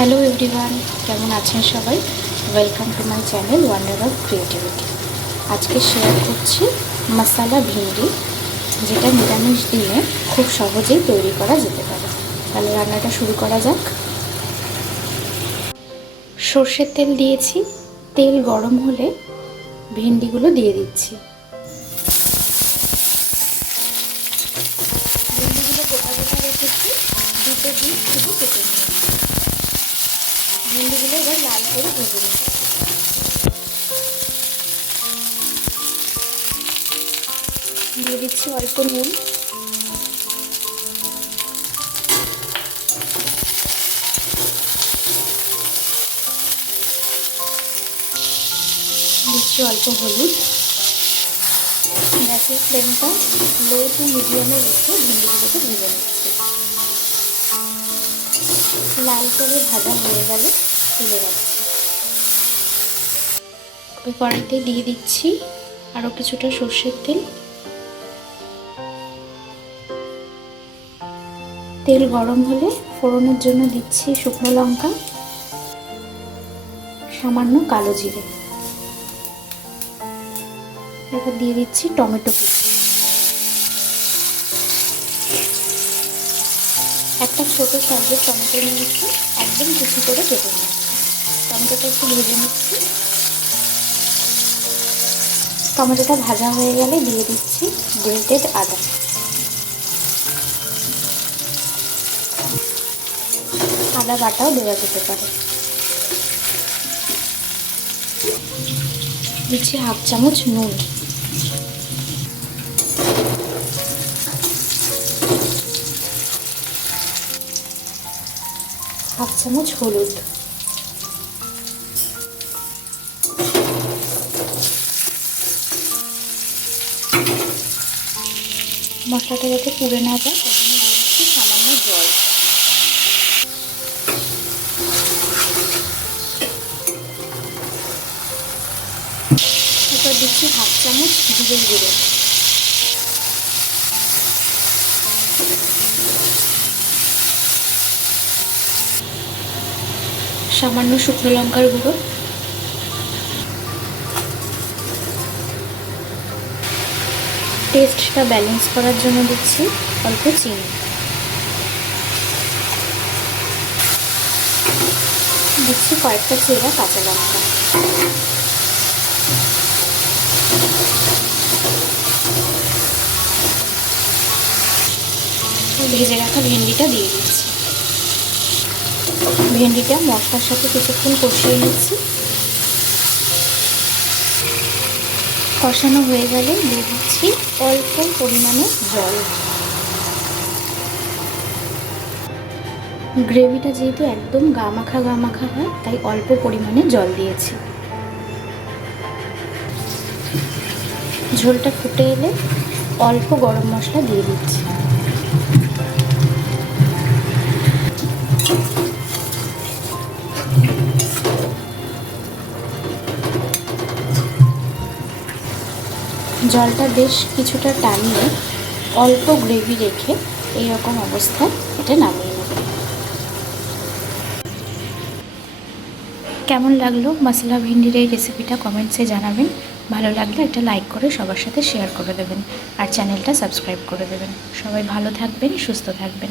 Hello everyone কেমন আছেন সবাই? Welcome to my channel wonder of creativity আজকে শেয়ার করছি মশালা ভিন্ডি যেটা নিরামিষ দিনে খুব সহজেই তৈরি করা যেতে পারে। তাহলে রান্নাটা শুরু করা যাক। সর্ষের তেল দিয়েছি, তেল গরম হলে ভেন্ডিগুলো দিয়ে দিচ্ছি। ভেন্ডিগুলো গোটা গোটা রেখেছি, দুটো দিন শুধু কেটে এবার লাল করে ভেজে নিচ্ছি দিয়ে দিচ্ছি অল্প নুন। দিচ্ছি অল্প হলুদ। গ্যাসের ফ্লেমটা লো টু মিডিয়ামে রেখে ভেন্ডিগুলোকে ভেজে নিচ্ছি। লাল করে ভাজা হয়ে গেলে তুলে রাখছি। ওই কড়াইতে দিয়ে দিচ্ছি আরও কিছুটা সর্ষের তেল। তেল গরম হলে ফোড়নের জন্য দিচ্ছি শুকনো লঙ্কা, সামান্য কালো জিরে। এবার দিয়ে দিচ্ছি টমেটো একটা ছোট সাইজের টমেটো নিয়েছি একদম কুচি করে কেটে নিয়েছি টমেটোটা একটু ভেজে নিচ্ছি। টমেটোটা ভাজা হয়ে গেলে দিয়ে দিচ্ছি গ্রেটেড আদা। আদা বাটাও দেওয়া যেতে পারে। দিচ্ছি হাফ চামচ নুন। হাফ চামচ হলুদ। মশলাটা যাতে পুড়ে না যায় দিচ্ছি সামান্য জল। হাফ চামচ জিরের গুঁড়ো। সামান্য শুকনো লঙ্কার গুঁড়ো। টেস্টটা ব্যালেন্স করার জন্য দিচ্ছি অল্প চিনি। দিচ্ছি কয়েকটা চেরা কাঁচা লঙ্কা। ভেজে রাখা ভেন্ডিটা দিয়ে দিচ্ছি। ভেন্ডিটা মশলার সাথে কিছুক্ষণ কষিয়ে নিচ্ছি। কষানো হয়ে গেলে দিয়ে দিচ্ছি অল্প পরিমাণে জল। গ্রেভিটা যেহেতু একদম গামাখা গামাখা হয়, তাই অল্প পরিমাণে জল দিয়েছি। ঝোলটা ফুটে এলে অল্প গরম মশলা দিয়ে দিচ্ছি। জলটা বেশ কিছুটা টানিয়ে অল্প গ্রেভি রেখে এইরকম অবস্থায় এটা নামিয়ে নেব। কেমন লাগল মশলা ভিন্ডির এই রেসিপিটা কমেন্টসে জানাবেন। ভালো লাগলে একটা লাইক করে সবার সাথে শেয়ার করে দেবেন। আর চ্যানেলটা সাবস্ক্রাইব করে দেবেন। সবাই ভালো থাকবেন, সুস্থ থাকবেন।